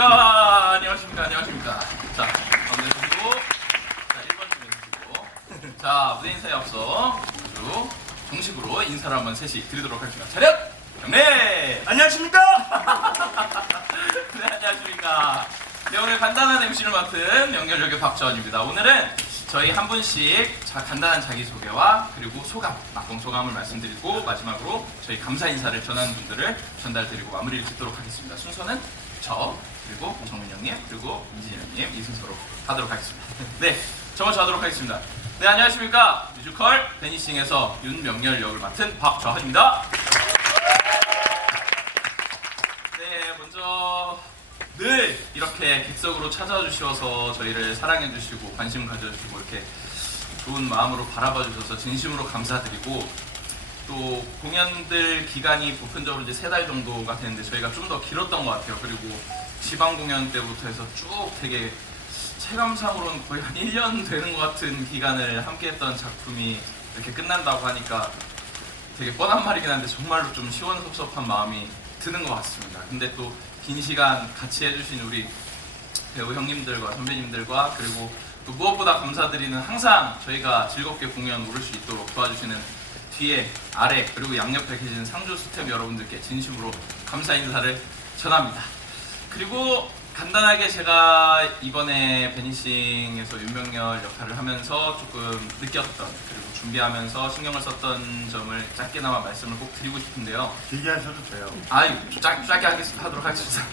안녕하십니까. 안녕하십니까. 안녕하십니까. 자, 서시고, 자, 1번 쪽에 서시고. 자, 무대 인사에 앞서 아주 정식으로 인사를 한번 셋이 드리도록 하겠습니다. 차렷! 경례! 안녕하십니까? 네, 안녕하십니까. 네, 오늘 간단한 MC를 맡은 명렬역의 박지원입니다. 오늘은 저희 한 분씩 자, 간단한 자기소개와 그리고 소감, 막공 소감을 말씀드리고 마지막으로 저희 감사 인사를 전하는 분들을 전달드리고 마무리를 짓도록 하겠습니다. 순서는 저, 그리고 정민 형님, 그리고 이진희 형님 이 순서로 가도록 하겠습니다. 네, 저 먼저 하도록 하겠습니다. 네, 안녕하십니까. 뮤지컬 베니싱에서 윤명렬 역을 맡은 박저한입니다. 네, 먼저 늘 이렇게 객석으로 찾아와 주셔서 저희를 사랑해 주시고 관심 가져주시고 이렇게 좋은 마음으로 바라봐 주셔서 진심으로 감사드리고 또 공연들 기간이 보편적으로 이제 세 달 정도가 되는데 저희가 좀 더 길었던 것 같아요. 그리고 지방 공연 때부터 해서 쭉 되게 체감상으로는 거의 한 1년 되는 것 같은 기간을 함께 했던 작품이 이렇게 끝난다고 하니까 되게 뻔한 말이긴 한데 정말로 좀 시원섭섭한 마음이 드는 것 같습니다. 근데 또 긴 시간 같이 해주신 우리 배우 형님들과 선배님들과 그리고 또 무엇보다 감사드리는 항상 저희가 즐겁게 공연 오를 수 있도록 도와주시는 뒤에 아래 그리고 양옆에 계신 상주 스태프 여러분들께 진심으로 감사 인사를 전합니다. 그리고 간단하게 제가 이번에 베니싱에서 윤명열 역할을 하면서 조금 느꼈던 그리고 준비하면서 신경을 썼던 점을 짧게나마 말씀을 꼭 드리고 싶은데요. 길게 하셔도 돼요. 아유 짧, 짧게 하겠습니다. 하도록 하겠습니다.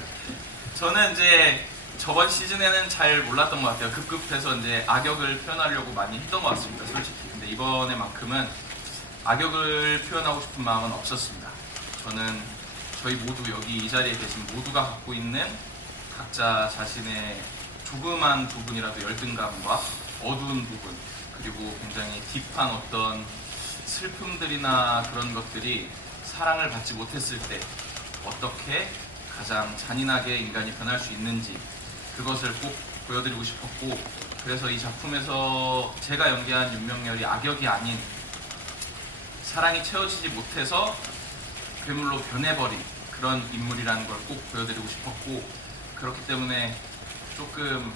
저는 이제 저번 시즌에는 잘 몰랐던 것 같아요. 급급해서 이제 악역을 표현하려고 많이 했던 것 같습니다. 솔직히. 근데 이번에만큼은 악역을 표현하고 싶은 마음은 없었습니다. 저는 저희 모두 여기 이 자리에 계신 모두가 갖고 있는 각자 자신의 조그만 부분이라도 열등감과 어두운 부분 그리고 굉장히 딥한 어떤 슬픔들이나 그런 것들이 사랑을 받지 못했을 때 어떻게 가장 잔인하게 인간이 변할 수 있는지 그것을 꼭 보여드리고 싶었고 그래서 이 작품에서 제가 연기한 윤명열이 악역이 아닌 사랑이 채워지지 못해서 괴물로 변해버린 그런 인물이라는 걸 꼭 보여드리고 싶었고 그렇기 때문에 조금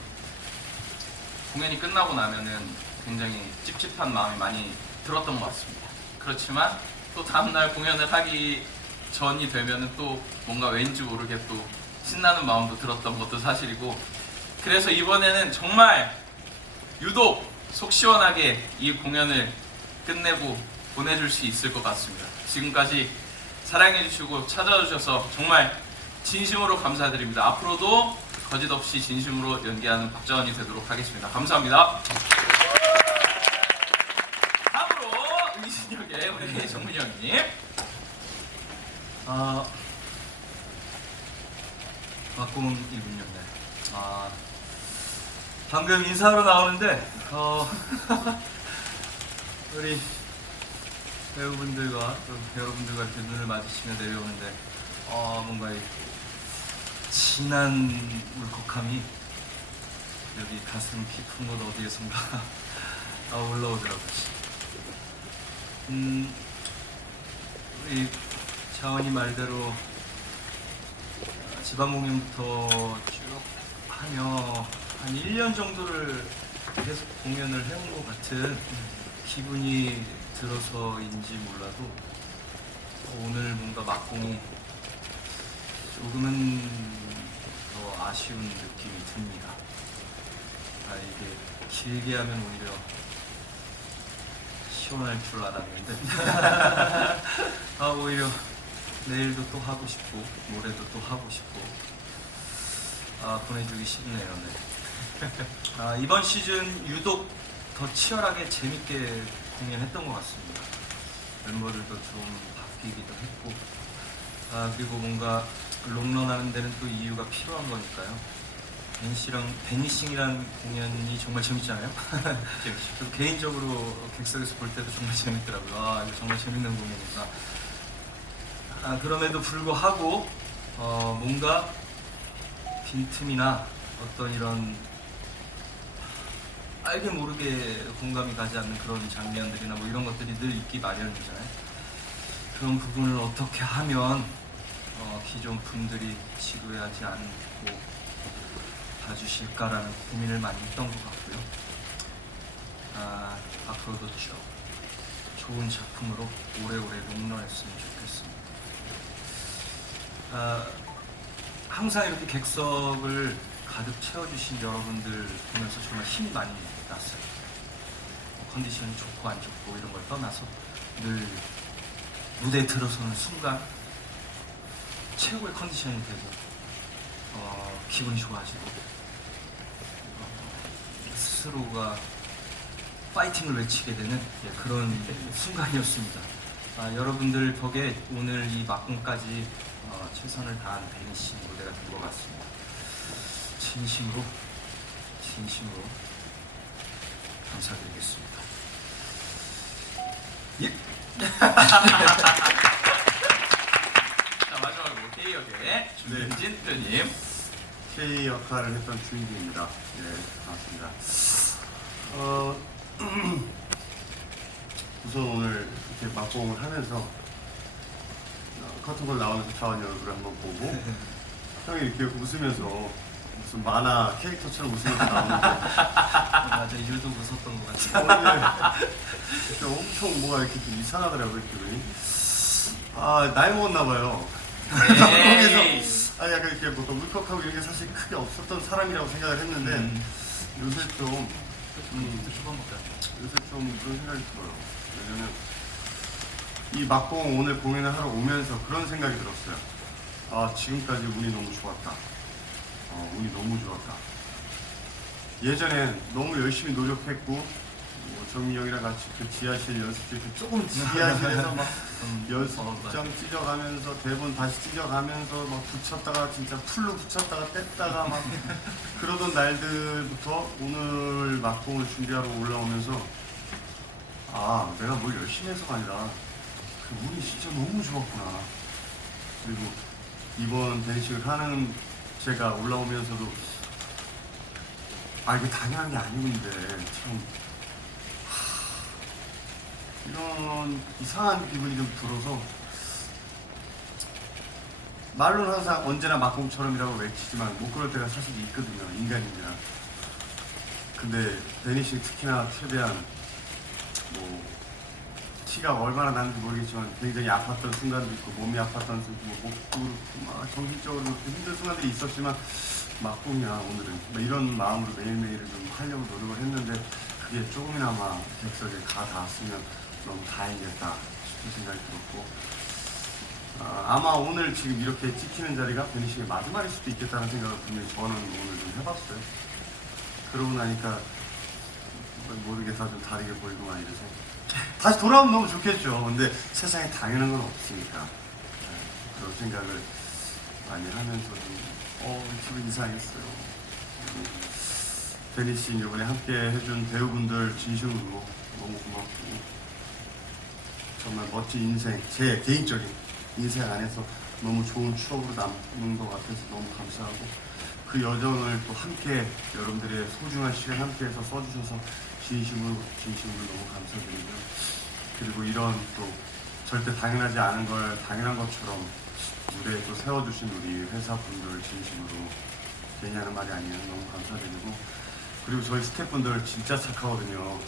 공연이 끝나고 나면은 굉장히 찝찝한 마음이 많이 들었던 것 같습니다. 그렇지만 또 다음날 공연을 하기 전이 되면은 또 뭔가 왠지 모르게 또 신나는 마음도 들었던 것도 사실이고 그래서 이번에는 정말 유독 속 시원하게 이 공연을 끝내고 보내줄 수 있을 것 같습니다. 지금까지 사랑해주시고 찾아와 주셔서 정말 진심으로 감사드립니다. 앞으로도 거짓 없이 진심으로 연기하는 박자원이 되도록 하겠습니다. 감사합니다. 다음으로 이진혁의 우리 정민이 형님. 아, 막공 1분요. 네. 아, 방금 인사하러 나오는데, 어, 우리 배우분들과 또 여러분들과 이렇게 눈을 마주치며 내려오는데, 어, 뭔가 이 진한 울컥함이 여기 가슴 깊은 곳 어디에선가 아, 올라오더라고요. 음, 우리 자원이 말대로 지방 공연부터 쭉 하며 한 1년 정도를 계속 공연을 해온 것 같은 기분이 들어서인지 몰라도 오늘 뭔가 막공이 조금은 더 아쉬운 느낌이 듭니다. 아, 이게 길게 하면 오히려 시원할 줄 알았는데 아 오히려 내일도 또 하고 싶고 모레도 또 하고 싶고 아 보내주기 싫네요. 네. 아 이번 시즌 유독 더 치열하게 재밌게 공연했던 것 같습니다. 멤버들도 좀 바뀌기도 했고 아 그리고 뭔가 롱런하는 데는 또 이유가 필요한 거니까요. 베니씨랑 베니싱이라는 공연이 정말 재밌잖아요. 저도 개인적으로 객석에서 볼 때도 정말 재밌더라고요. 아, 이거 정말 재밌는 공연이다. 아, 그럼에도 불구하고 어, 뭔가 빈틈이나 어떤 이런 알게 모르게 공감이 가지 않는 그런 장면들이나 뭐 이런 것들이 늘 있기 마련이잖아요. 그런 부분을 어떻게 하면 어, 기존 분들이 지루해하지 않고 봐주실까라는 고민을 많이 했던 것 같고요. 아, 앞으로도 쭉 좋은 작품으로 오래오래 롱런했으면 좋겠습니다. 아, 항상 이렇게 객석을 가득 채워주신 여러분들 보면서 정말 힘이 많이 났어요. 뭐 컨디션이 좋고 안 좋고 이런 걸 떠나서 늘 무대에 들어서는 순간 최고의 컨디션이 되고 어, 기분이 좋아지고 어, 스스로가 파이팅을 외치게 되는 예, 그런 순간이었습니다. 아, 여러분들 덕에 오늘 이 막공까지 어, 최선을 다한 베니 씨 무대가 된 것 같습니다. 진심으로 진심으로 감사드리겠습니다. 예. 자 마지막으로 K 역의 준진 대표님. K 역할을 했던 주인공입니다. 예, 반갑습니다. 어, 우선 오늘 이렇게 막공을 하면서 어, 커튼콜 나오면서 차원이 얼굴을 한번 보고 형이 이렇게 웃으면서 무슨 만화 캐릭터처럼 웃으면서 나오는데 맞아 이들도 웃었던 것 같아요. 오늘 이렇게 엄청 뭐가 이렇게 좀 이상하더라고요 기분이. 아 나이 먹었나 봐요. 에이. 아 약간 이렇게 뭔가 울컥하고 이런 게 사실 크게 없었던 사람이라고 생각을 했는데 음. 요새 좀 음, 초반부터 요새 좀 그런 생각이 들어요. 왜냐면 이 막공 오늘 공연을 하러 오면서 그런 생각이 들었어요. 아 지금까지 운이 너무 좋았다. 어, 운이 너무 좋았다. 예전엔 너무 열심히 노력했고 뭐 정미 형이랑 같이 그 지하실 연습실 그 조금 지하실에서 막 음, 연습장 찢어가면서 대본 다시 찢어가면서 막 붙였다가 진짜 풀로 붙였다가 뗐다가 막 그러던 날들부터 오늘 막공을 준비하러 올라오면서 아 내가 뭘 열심히 해서가 아니라 그 운이 진짜 너무 좋았구나. 그리고 이번 댄싱을 하는 제가 올라오면서도 아 이게 당연한 게 아니는데 참. 이런 이상한 기분이 좀 들어서 말로는 항상 언제나 막공처럼이라고 외치지만 못 그럴 때가 사실 있거든요 인간입니다. 근데 데니시 특히나 최대한 뭐 티가 얼마나 나는지 모르겠지만 굉장히 아팠던 순간도 있고 몸이 아팠던 순간 뭐 목도 그렇고 막 정신적으로 힘든 순간들이 있었지만 막공이야 오늘은. 뭐 이런 마음으로 매일매일을 좀 하려고 노력을 했는데 그게 조금이나마 객석에 가 닿았으면 너무 다행이겠다 싶은 생각이 들었고 아, 마 오늘 지금 이렇게 찍히는 자리가 베니싱의 마지막일 수도 있겠다는 생각을 분명히 저는 오늘 좀 해봤어요. 그러고 나니까 모르게 다 좀 다르게 보이고만 이래서 다시 돌아오면 너무 좋겠죠. 근데 세상에 당연한 건 없으니까. 네, 그런 생각을 많이 하면서 좀 어, 기분 이상했어요. 음, 베니 씨 이번에 함께 해준 배우분들 진심으로 너무 고맙고 정말 멋진 인생, 제 개인적인 인생 안에서 너무 좋은 추억으로 남는 것 같아서 너무 감사하고 그 여정을 또 함께 여러분들의 소중한 시간 함께해서 써주셔서 진심으로 진심으로 너무 감사드리고요. 그리고 이런 또 절대 당연하지 않은 걸 당연한 것처럼 무대에 또 세워주신 우리 회사 분들 진심으로 괜히 하는 말이 아니에요. 너무 감사드리고 그리고 저희 스태프분들 진짜 착하거든요.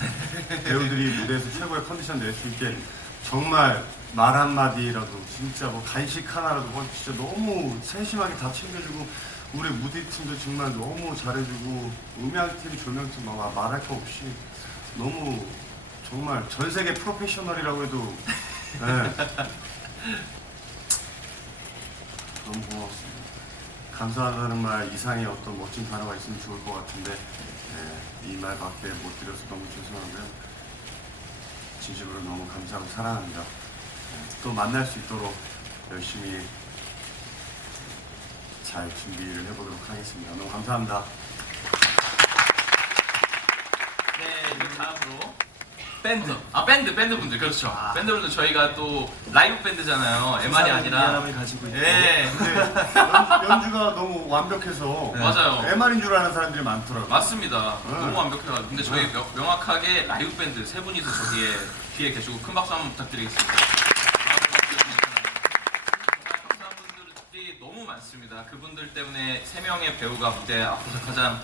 배우들이 무대에서 최고의 컨디션 낼 수 있게 정말 말 한마디라도 진짜 뭐 간식 하나라도 뭐 진짜 너무 세심하게 다 챙겨주고 우리 무대팀도 정말 너무 잘해주고 음향팀, 조명팀 막 말할 거 없이 너무 정말 전 세계 프로페셔널이라고 해도 네. 너무 고맙습니다. 감사하다는 말 이상의 어떤 멋진 단어가 있으면 좋을 것 같은데 이 말밖에 못 드려서 너무 죄송하고요. 진심으로 너무 감사하고 사랑합니다. 또 만날 수 있도록 열심히 잘 준비를 해보도록 하겠습니다. 너무 감사합니다. 네, 이제 다음으로 밴드. 아 밴드 밴드 분들 그렇죠. 아. 밴드 분들 저희가 또 라이브 밴드잖아요. MR이 아니라. 미안함을 가지고 있고 예, 근데 연, 연주가 너무 완벽해서 네. 맞아요. MR인 줄 아는 사람들이 많더라고요. 맞습니다. 네. 너무 완벽해가지고. 근데 저희 명, 명확하게 라이브 밴드 세 분이서 저기에 뒤에 계시고 큰 박수 한번 부탁드리겠습니다. 아, 분들이 너무 많습니다. 그분들 때문에 세 명의 배우가 무대 앞에서 가장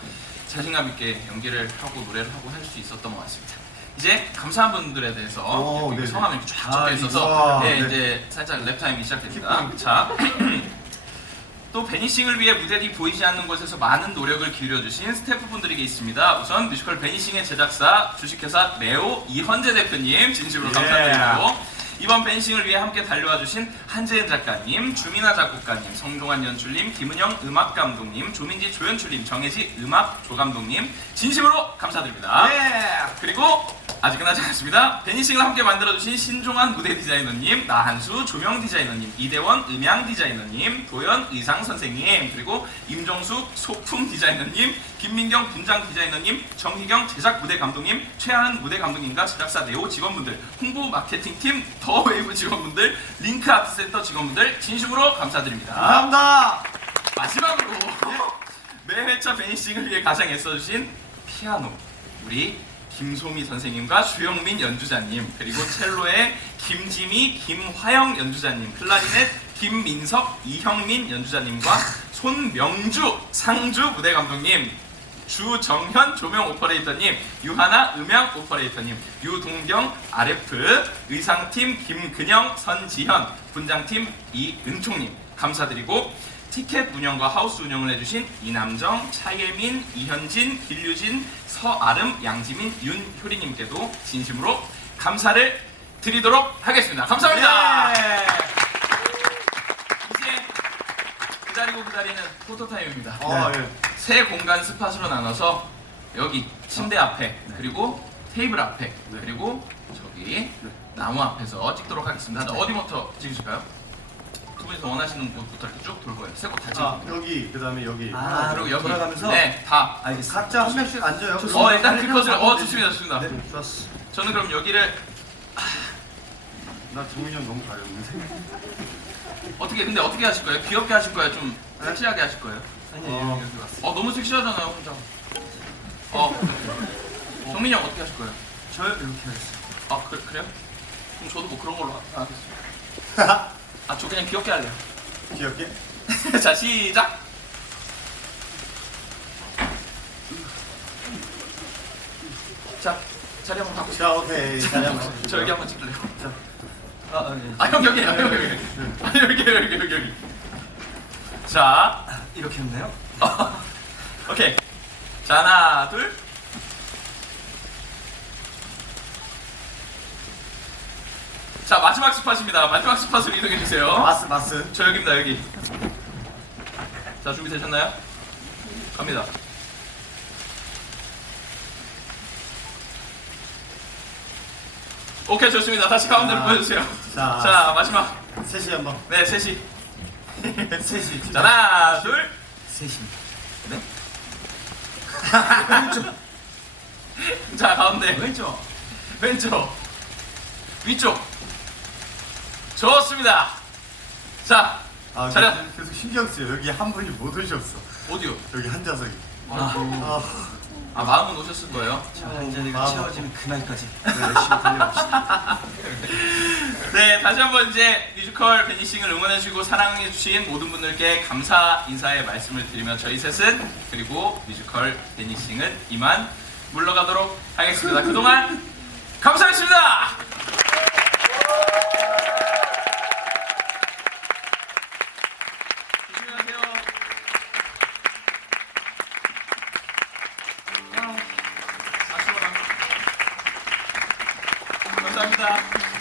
자신감 있게 연기를 하고 노래를 하고 할 수 있었던 것 같습니다. 이제 감사한 분들에 대해서 오, 이렇게 네네. 성함이 이렇게 쫙 아, 적혀 있어서 이거. 네, 네. 이제 살짝 랩타임이 시작됩니다. 자. 또 베니싱을 위해 무대 뒤 보이지 않는 곳에서 많은 노력을 기울여주신 스태프분들에게 있습니다. 우선 뮤지컬 베니싱의 제작사 주식회사 네오 이현재 대표님 진심으로 예. 감사드리고 이번 베니싱을 위해 함께 달려와 주신 한재은 작가님, 주민아 작곡가님, 성종환 연출님, 김은영 음악 감독님, 조민지 조연출님, 정혜지 음악 조감독님 진심으로 감사드립니다. 예. 그리고 아직 끝나지 않았습니다. 베니싱을 함께 만들어주신 신종환 무대 디자이너님, 나한수 조명 디자이너님, 이대원 음향 디자이너님, 도연 의상 선생님, 그리고 임정숙 소품 디자이너님, 김민경 분장 디자이너님, 정희경 제작 무대 감독님, 최하은 무대 감독님과 제작사 네오 직원분들, 홍보 마케팅 팀 더 웨이브 직원분들, 링크 아트센터 직원분들 진심으로 감사드립니다. 감사합니다. 마지막으로 매 회차 베니싱을 위해 가장 애써주신 피아노 우리 김소미 선생님과 주영민 연주자님 그리고 첼로의 김지미 김화영 연주자님 클라리넷 김민석 이형민 연주자님과 손명주 상주 무대 감독님 주정현 조명 오퍼레이터님, 유하나 음향 오퍼레이터님, 유동경 RF, 의상팀 김근영, 선지현, 분장팀 이은총님 감사드리고 티켓 운영과 하우스 운영을 해주신 이남정, 차예민, 이현진, 길유진, 서아름, 양지민, 윤효리님께도 진심으로 감사를 드리도록 하겠습니다. 감사합니다. 예. 이제 기다리고 기다리는 포토타임입니다. 어, 네. 예. 세 공간 스팟으로 나눠서 여기 침대 앞에 그리고 테이블 앞에 네. 그리고 저기 네. 나무 앞에서 찍도록 하겠습니다. 어디부터 찍으실까요? 두 분이서 원하시는 곳부터 이렇게 쭉돌 거예요. 세 곳 다 아, 찍으면 여기 그다음에 여기. 아, 그리고 여기 돌아가면서? 네, 다. 알겠습니다. 각자 한 명씩 앉아요. 어, 일단 그 컷을 어 좋습니다, 좋습니다. 네, 좋았어. 저는 그럼 여기를 나 정민이 형 너무 가렸는데. 어떻게 근데 어떻게 하실 거예요? 귀엽게 하실 거예요? 좀 섹시하게 하실 거예요? 어. 너무 섹시하잖아요, 혼자. 어, 정민이 형 어떻게 하실 거예요? 저 이렇게 하겠습니다. 아 그, 그래요? 그럼 저도 뭐 그런 걸로 하- 하겠습니다. 아 저 그냥 귀엽게 할래요. 귀엽게. 자 시작. 자 자리 한번 바꾸시죠. 자, 오케이. 자리 한번 저 여기 한번 찍을래요. 아, 아, 네. 아형 여기 형 여기 여기. 아 여기 여기 여기 여기. 자 이렇게 했나요? 오케이. 자 하나 둘. 자 마지막 스팟입니다. 마지막 스팟으로 이동해 주세요. 마스 마스. 저 여기입니다 여기. 자 준비 되셨나요? 갑니다. 오케이 좋습니다. 다시 가운데로 자, 보여주세요. 자. 자 마지막. 셋이 한번. 네 셋이. 셋이. 자 하나 둘. 셋입니다. 네. 자 가운데 왼쪽. 왼쪽 위쪽 좋습니다. 자 아, 차렷. 계속- 계속 신경 쓰여. 여기 한 분이 못 오셨어. 어디요? 여기 한 좌석이. 아, 아, 아 마음은 오셨을 거예요. 자, 한 자리가 아. 채워지는 그날까지 열심히 달려봅시다. 네, 다시 한번 이제 뮤지컬 베니싱을 응원해주시고 사랑해주신 모든 분들께 감사 인사의 말씀을 드리며 저희 셋은 그리고 뮤지컬 베니싱은 이만 물러가도록 하겠습니다. 그동안 감사했습니다. 아. 감사합니다.